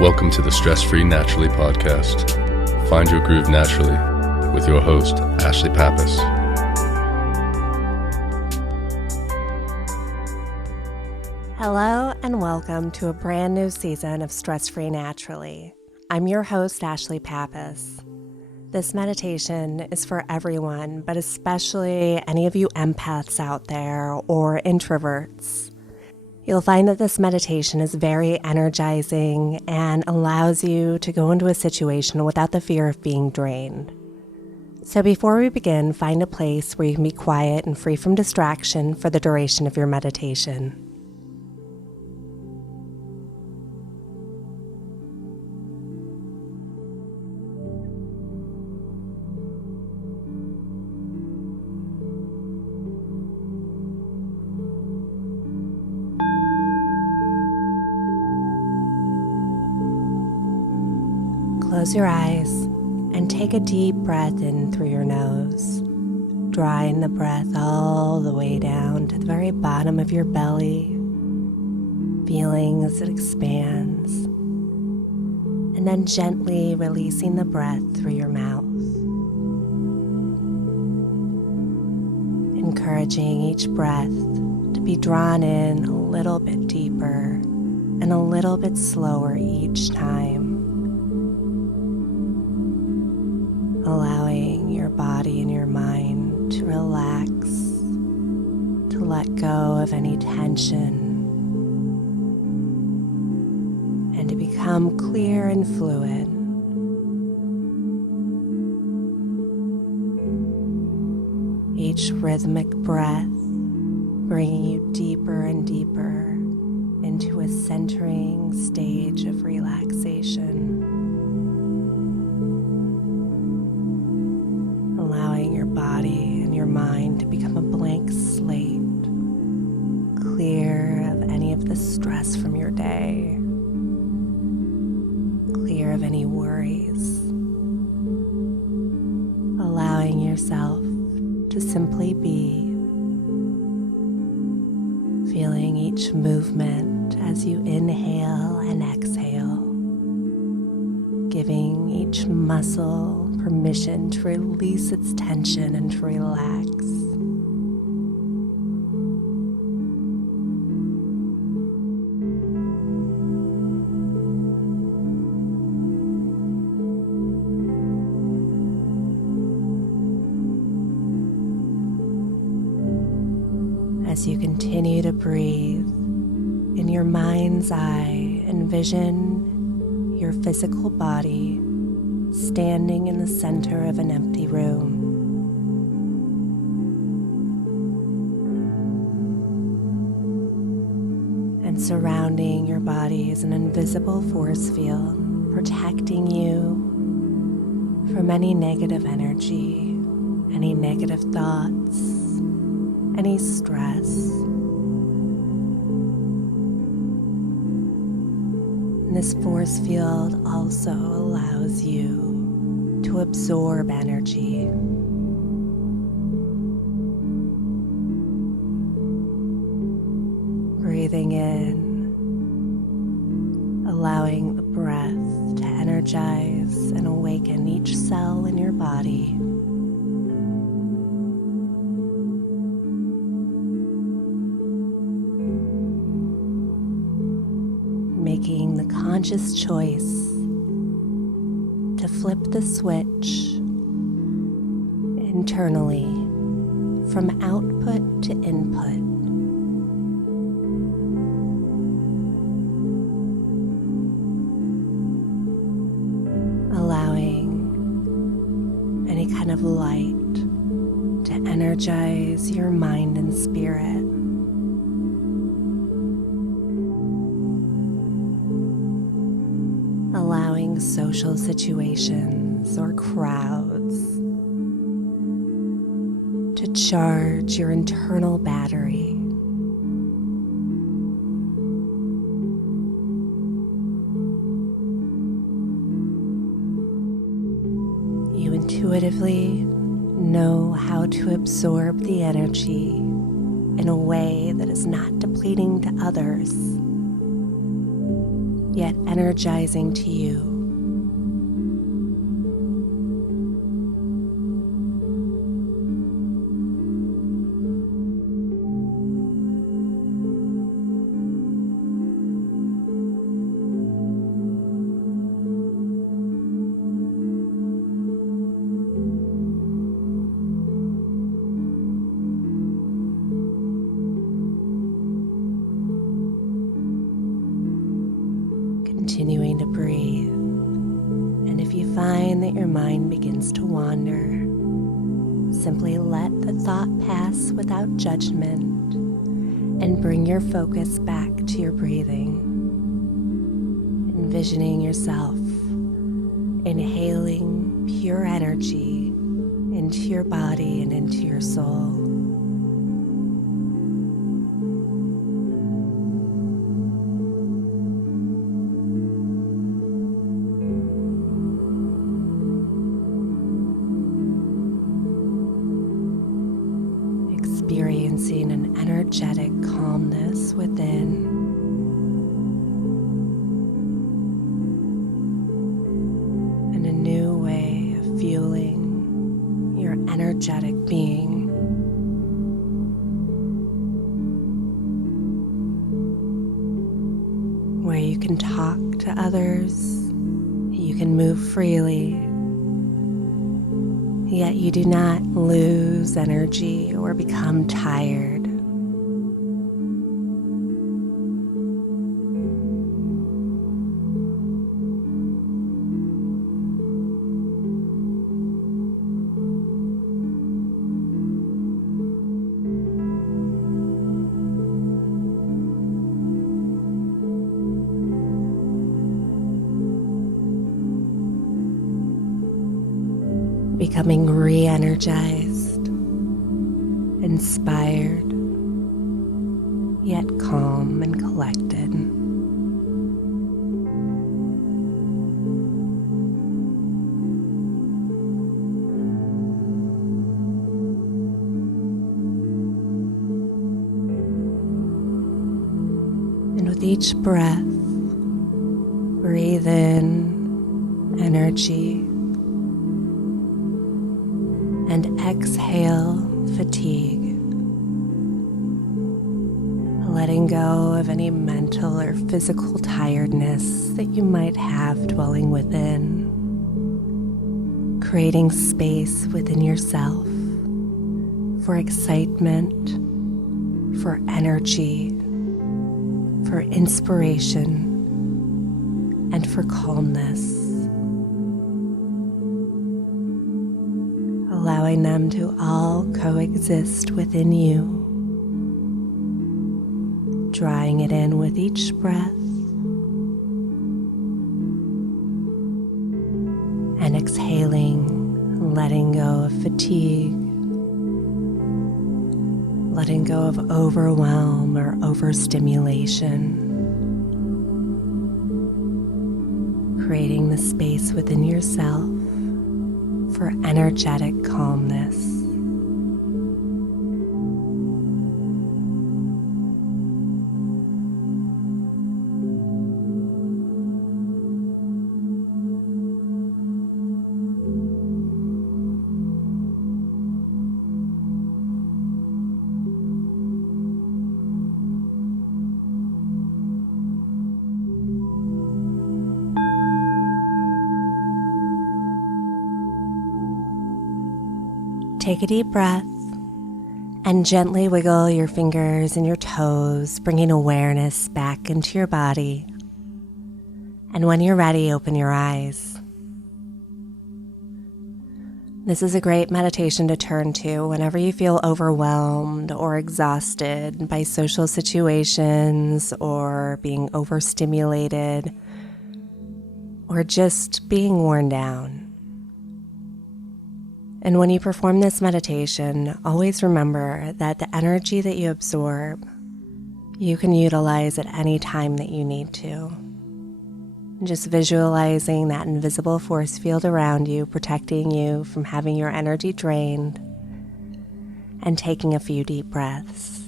Welcome to the Stress Free Naturally podcast. Find your groove naturally with your host, Ashlie Pappas. Hello and welcome to a brand new season of Stress Free Naturally. I'm your host, Ashlie Pappas. This meditation is for everyone, but especially any of you empaths out there or introverts. You'll find that this meditation is very energizing and allows you to go into a situation without the fear of being drained. So before we begin, find a place where you can be quiet and free from distraction for the duration of your meditation. Close your eyes and take a deep breath in through your nose, drawing the breath all the way down to the very bottom of your belly, feeling as it expands, and then gently releasing the breath through your mouth, encouraging each breath to be drawn in a little bit deeper and a little bit slower each time. Allowing your body and your mind to relax, to let go of any tension, and to become clear and fluid. Each rhythmic breath bringing you deeper and deeper into a centering stage of relaxation. Allowing your body and your mind to become a blank slate, clear of any of the stress from your day, clear of any worries, allowing yourself to simply be, feeling each movement as you inhale and exhale, giving each muscle permission to release its tension and to relax. As you continue to breathe, in your mind's eye, envision your physical body standing in the center of an empty room. And surrounding your body is an invisible force field protecting you from any negative energy, any negative thoughts, any stress. And this force field also allows you to absorb energy. Breathing in, allowing the breath to energize and awaken each cell in your body. Making the conscious choice to flip the switch internally from output to input. Allowing any kind of light to energize your mind and spirit. Allowing social situations or crowds to charge your internal battery. You intuitively know how to absorb the energy in a way that is not depleting to others. yet energizing to you. Continuing to breathe, and if you find that your mind begins to wander, simply let the thought pass without judgment and bring your focus back to your breathing, envisioning yourself inhaling pure energy into your body and into your soul. Experiencing an energetic calmness within, and a new way of fueling your energetic being. Where you can talk to others, you can move freely, yet you do not lose energy or become tired. Becoming re-energized, inspired, yet calm and collected. And with each breath, breathe in energy and exhale fatigue, letting go of any mental or physical tiredness that you might have dwelling within, creating space within yourself for excitement, for energy, for inspiration, and for calmness. Allowing them to all coexist within you, drawing it in with each breath and exhaling, letting go of fatigue, letting go of overwhelm or overstimulation, creating the space within yourself for energetic calmness. Take a deep breath and gently wiggle your fingers and your toes, bringing awareness back into your body. And when you're ready, open your eyes. This is a great meditation to turn to whenever you feel overwhelmed or exhausted by social situations or being overstimulated or just being worn down. And when you perform this meditation, always remember that the energy that you absorb, you can utilize at any time that you need to. Just visualizing that invisible force field around you, protecting you from having your energy drained, and taking a few deep breaths.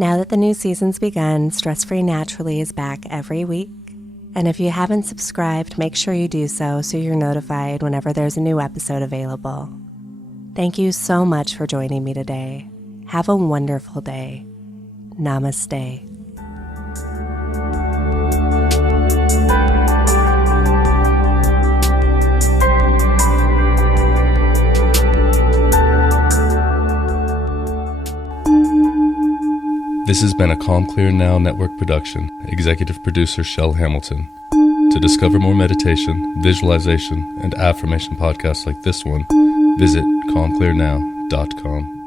Now that the new season's begun, Stress Free Naturally is back every week. And if you haven't subscribed, make sure you do so you're notified whenever there's a new episode available. Thank you so much for joining me today. Have a wonderful day. Namaste. This has been a Calm Clear Now Network production. Executive producer Shell Hamilton. To discover more meditation, visualization, and affirmation podcasts like this one, visit calmclearnow.com.